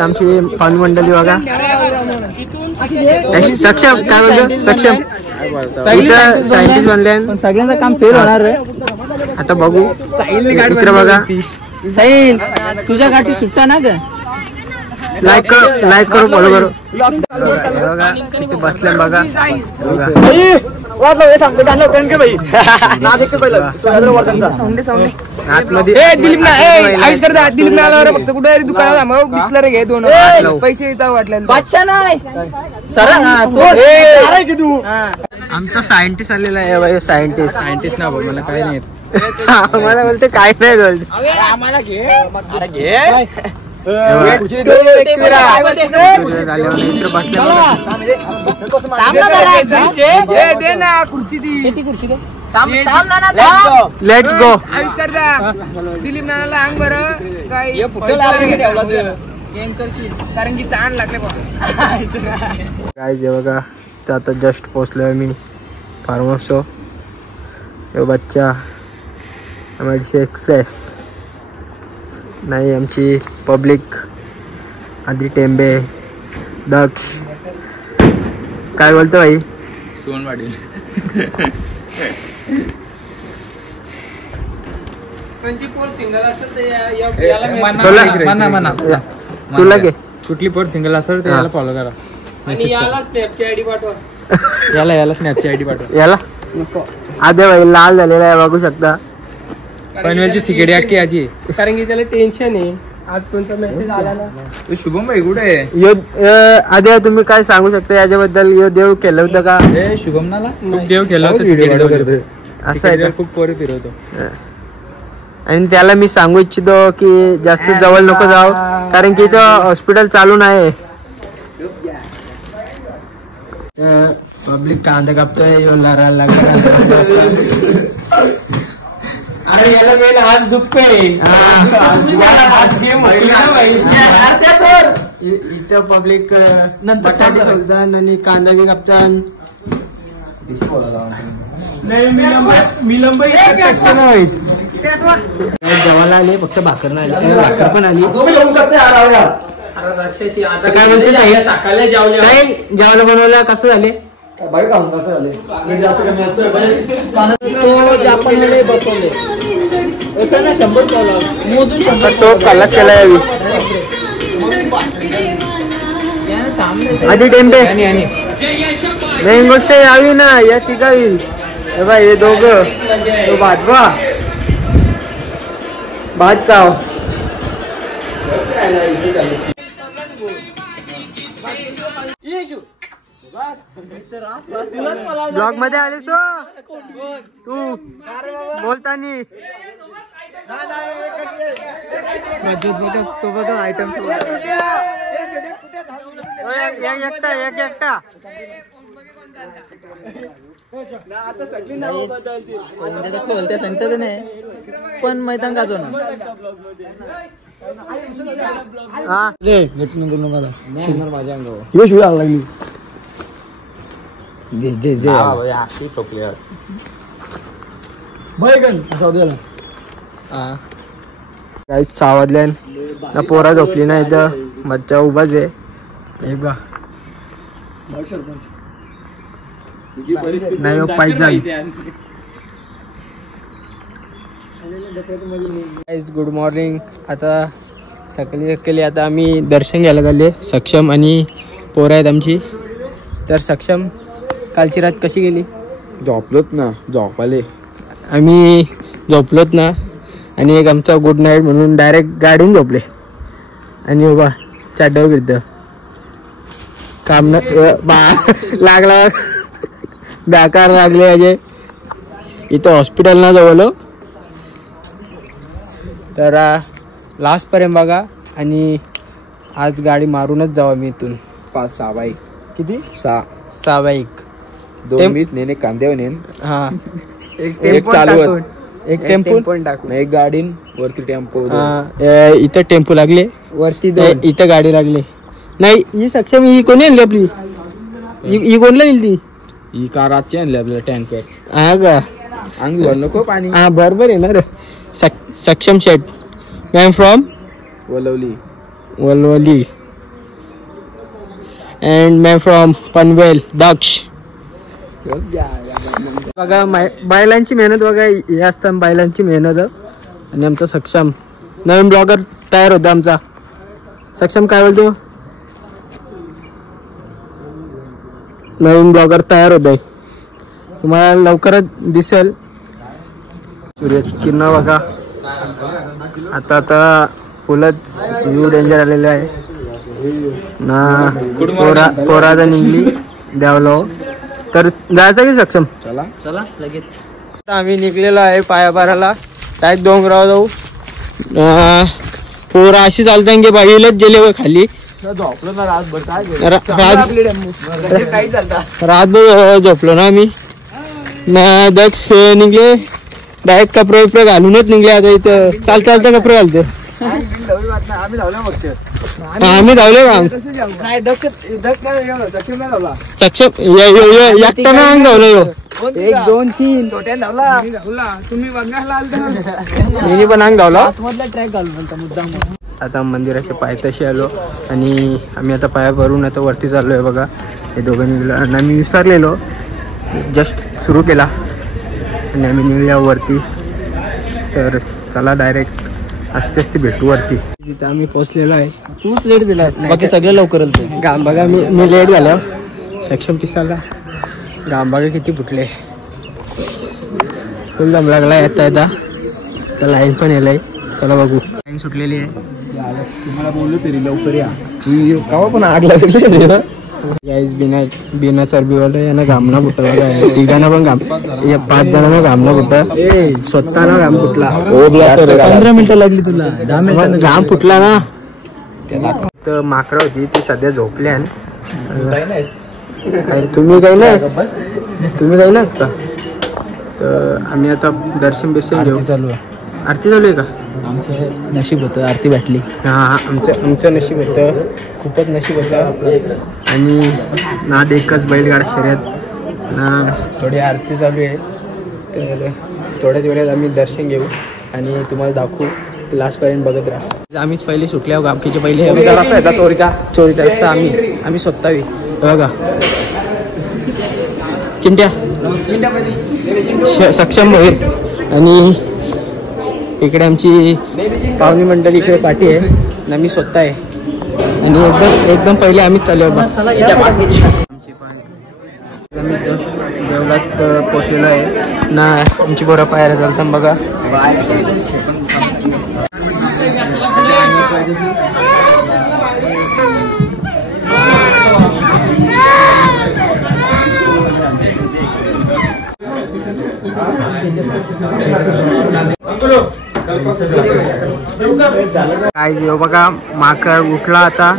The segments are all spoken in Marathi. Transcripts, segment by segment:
आमची पाहुणी मंडळी बघा. सक्षम काय बोलतो सक्षम इथं सायंटिस्ट बनले. सगळ्यांचं काम फेल होणार रे. आता बघू मित्र बघा. साहिल तुझ्या गाठी सुट्टा ना ग. लाईक करो फॉलो करो. बघा किती बसले बघा. पैसे वाटले आमचा सायंटिस्ट आलेला आहे. सायंटिस्ट ना मला काय नाही मला बोलते काय नाही बोलते. आम्हाला घे लेट्स गो. दिलीप नानाला अंग बरं काय कारण की ताण लागले काय जे बघा. आता जस्ट पोहोचलोय मी फार्म हाऊस. बच्चा एमआयडीसी एक्सप्रेस नाही आमची पब्लिक आधी टेंबे दक्ष काय बोलतो भाई. सोनवाडी तुला घे. कुठली पोर सिंगल असेल तर याला फॉलो करा. याला स्नॅपची आयडी पाठवा. याला स्नॅपची आयडी पाठवा. याला आधे भाई लाल झालेला आहे बघू शकता. पनवेलची सिगरेट अख्खी याची कारण की त्याला टेन्शन आहे. आज कोणता मेसेज आला ना. शुभम भाई कुठे आहे. आधी तुम्ही काय सांगू शकता याच्याबद्दल. यो देव केलं होतं का. शुभम नाला खूप देव केलं होतं. असं आहे खूप पोरे फिरवतो. आणि त्याला मी सांगू इच्छितो की जास्त जवळ नको जाऊ कारण की इथं हॉस्पिटल चालू नाही. पब्लिक कांदा कापतोय. अरे याला मेन हात दुखतोय. इथं पब्लिक बटाटे सोलतात आणि कांदा बी कापतात. जेवायला आले फक्त भाकर नाही आली. भाकर पण आली. काय म्हणते जेवायला बनवलं कसं झाले. तो खल्लास केला आधी टेम्पे मेन गोष्ट यावी ना या तिघावी. हे दोघं तो भात का ब्लॉग मध्ये आलीस तू बोलतानी सोबत आयटम एकटा खोलत्या सांगतात नाही पण मैदान गाजव ना. माझ्या अंगावर लागली. काही सावधल्या ना पोरा झोपली नाही तर मच्छा उभाच आहे. नाही पाहिजे. Good morning. आता सकाळी आता आम्ही दर्शन घ्यायला झाले. सक्षम आणि पोरं आहेत आमची. तर सक्षम कालची रात कशी गेली. झोपलोत ना. झोपाले आम्ही झोपलोत ना. आणि एक आमचा गुड नाईट म्हणून डायरेक्ट गाडीन झोपले. आणि बाबा चाड्यावर गिरत काम लागला बेकार लागले. अजय इथं हॉस्पिटल ना जवळ. तर लास्ट पर्यंत बघा. आणि आज गाडी मारूनच जाऊ आम्ही इथून. 5-6 बाईक. किती 6 बाईक. 2 मीच नेणे कांद्यावर नेन. हा एक चालू एक टेम्पो टाकून एक गाडीन वरती टेम्पो. इथं टेम्पो लागले वरती. इथं गाडी लागली नाही. ही सक्षम ही कोणी आणली आपली. ही कोणला दिली ती. ही कार आजची आणली आपल्याला टँकर. हा का अंग नको पाणी. हा बरोबर आहे ना रे. Saksham Shet. I am from Valvali. And man from Panvel Daksh. बघा बैलांची मेहनत बघा, हे असतात बैलांची मेहनत. आणि आमचा सक्षम नवीन ब्लॉगर तयार होता आमचा. सक्षम काय बोलतो? नवीन ब्लॉगर तयार होत आहे, तुम्हाला लवकरच दिसेल. सूर्याची किरण बघा. आता फुलच व्ह्यू डेंजर आलेलं आहे ना. पोराचा निघली द्यावलो तर जायचं की सक्षम? चला लगेच. आम्ही निघलेलो आहे पायापाराला. काय डोंगरावर जाऊ. पोरा अशी चालतात की बाईलाच गेले खाली. रातभर झोपलो ना आम्ही. दक्ष निघले डायरेक्ट कपडे वपडे घालूनच निघले. आता इथं चालता कपडे घालते. आम्ही धावले का? सक्षम एकट्यानं अंग धावलं. 1 2 3 तुम्ही मी पण अंग धावला. आता मंदिराच्या पायथ्याशी आलो आणि आम्ही आता पाया भरून आता वरती चाललोय बघा. हे दोघं निघलो आणि आम्ही विसरलेलो, जस्ट सुरू केला आणि आम्ही निघल्या वरती. तर चला डायरेक्ट आस्ते आस्ते भेटू वरती. जिथे आम्ही पोहोचलेलो आहे. तूच लेट झाला, बाकी सगळं लवकर. घाम बघा, मी लेट झालो. सक्षम पिसाला घाम बघा किती फुटले. फुल दम लागला येता तर लाईन पण येलाय. चला बघू. लाईन सुटलेली आहे. तुम्हाला बोललो तरी लवकर या. केव्हा पण आग लागली. बिना चरबीवाला यांना घामना फुटला बघा. तिघांना पण घाम, 5 जणांना घामना फुटला. स्वतःला घाम फुटला. 15 मिनिटं लागली तुला. 10 मिनिटं घाम फुटला ना. तर माकडं होती ती सध्या झोपल्या. तुम्ही काही नाहीस का? तर आम्ही आता दर्शन घेऊ. आरती चालू आहे का? आमचं नशीब होतं आरती भेटली. हा आमचं नशीब होतं, खूपच नशीब होतं. आणि ना एकच बैलगाडा शर्यत ना थोडी आरती चालू आहे. तर थोड्याच वेळात आम्ही दर्शन घेऊ आणि तुम्हाला दाखवू. लास्टपर्यंत बघत राहा. आम्हीच पहिले सुटल्या गामकीचे पहिले चोरीचा रस्ता आम्ही स्वतःवी बघा. चिंट्या सक्षम होईल. आणि इकडे आमची पाहुणी मंडळी इकडे पाठी आहे ना. मी स्वतः आहे आणि एकदम पहिले आम्हीच चालू. आम्ही देवळात पोचलेलो आहे ना. आमची बोरं पाहायला चालतात बघा. काय जेव बघा. माकड उठला आता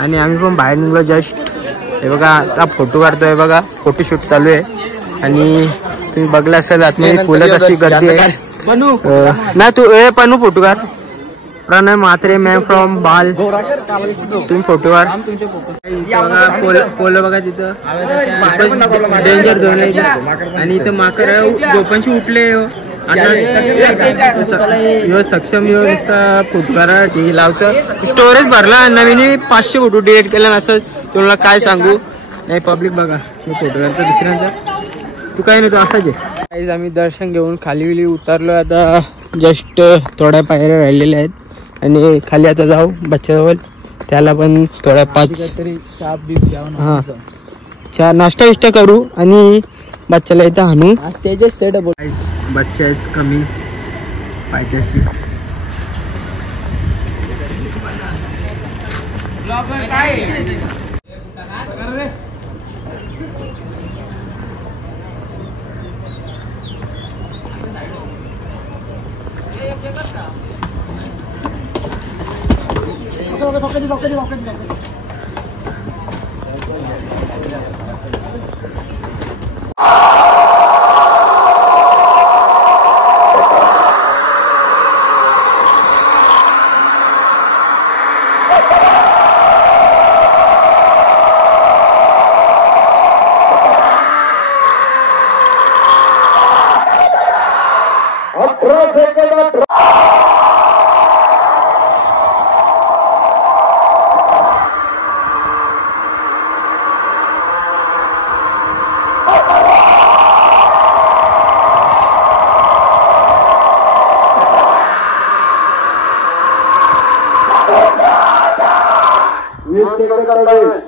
आणि आम्ही पण बाहेर निघलो जस्ट. हे बघा आता फोटो काढतोय बघा. फोटोशूट चालू आहे आणि तुम्ही बघला असेल आतमध्ये फुलच अशी गर्दी आहे ना. तू पनू फोटो काढ. प्रणय म्हात्रे मॅन फ्रॉम बाल. तुम्ही फोटो काढ. पोलं बघा तिथं डेंजर झोन आहे आणि इथं माकड गोपांशी उठले. सक्षम नुसता फुटकारा लावतं. स्टोरेज भरला नवीन 500 फोटो डिलीट केला नसं. तुला काय सांगू. नाही पब्लिक बघा मी फोटो काढतो दुसऱ्यांचा. तू काय नाही, तू असाच आहे. आम्ही दर्शन घेऊन खाली उतरलो. आता जस्ट थोड्या पायऱ्या राहिलेल्या आहेत आणि खाली आता जाऊ बच्च्याजवळ. त्याला पण थोड्या 5 हां चहा नाश्ता विष्टा करू आणि बच्च्याला इथं आणू. त्याचे सेट बच्चा आहेत कमी पायथ्याशी. इकडे करावे.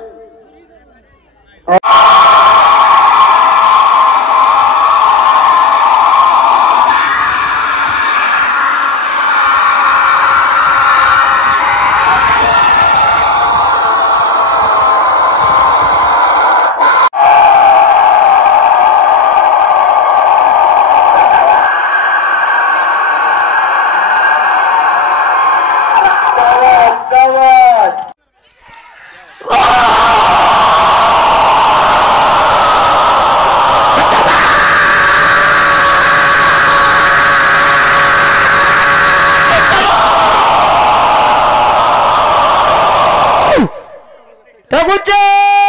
ठाकूरचे